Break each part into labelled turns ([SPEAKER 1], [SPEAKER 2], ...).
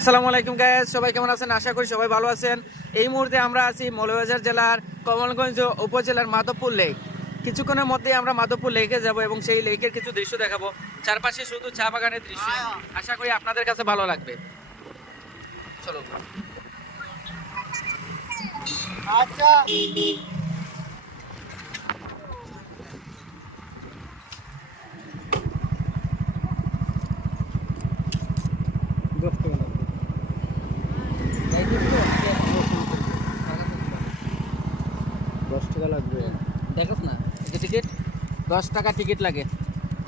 [SPEAKER 1] আসসালামু আলাইকুম গায়েস সবাই কেমন আছেন? আশা করি সবাই ভালো আছেন। এই মুহূর্তে আমরা আছি মৌলবাজার জেলার কমলগঞ্জ উপজেলার মাধবপুর লেক কিছুক্ষণের মধ্যে আমরা মাধবপুর লেকে যাব এবং সেই লেকের কিছু দৃশ্য দেখাবো। চারপাশে শুধু চা বাগানের দৃশ্য। আশা করি আপনাদের কাছে ভালো লাগবে। চলো।
[SPEAKER 2] আচ্ছা দশ টাকা লাগবে দশ টাকা লাগবে।
[SPEAKER 1] দেখাস না টিকিট দশ টাকা টিকিট লাগে।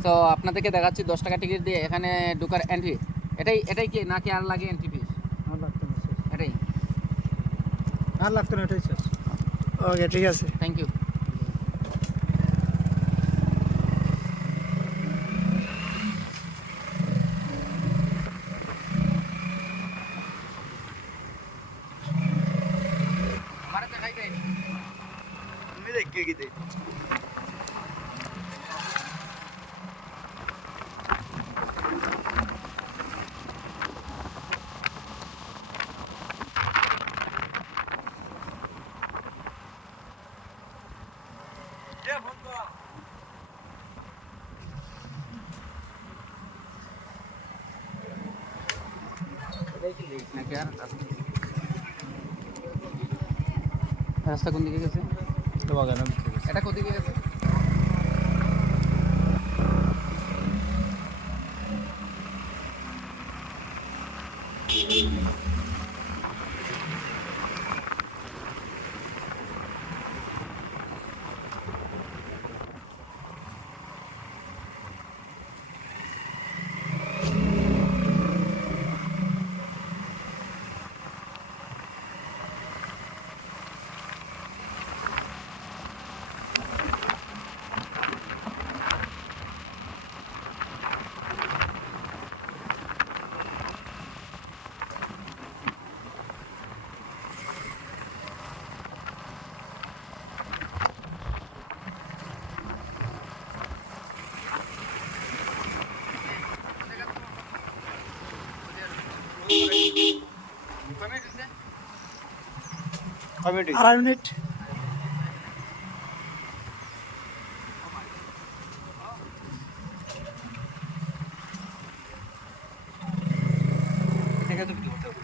[SPEAKER 1] তো আপনাদেরকে দেখাচ্ছি দশ টাকা টিকিট দিয়ে এখানে ঢুকার এন্ট্রি এটাই এটাই কি নাকি আর লাগে এন্ট্রি ফিস
[SPEAKER 2] আর লাগতো না
[SPEAKER 1] এটাই।
[SPEAKER 2] আর লাগতো না এটাই ওকে ঠিক আছে।
[SPEAKER 1] থ্যাংক ইউ
[SPEAKER 2] কি দেখ
[SPEAKER 1] নাকি আর রাস্তা কোন দিকে গেছে
[SPEAKER 2] বাগানে
[SPEAKER 1] এটা কোদিকে গেছে
[SPEAKER 2] আড়াই মিনিট।
[SPEAKER 1] থেকে তো ভিডিও করতে হবে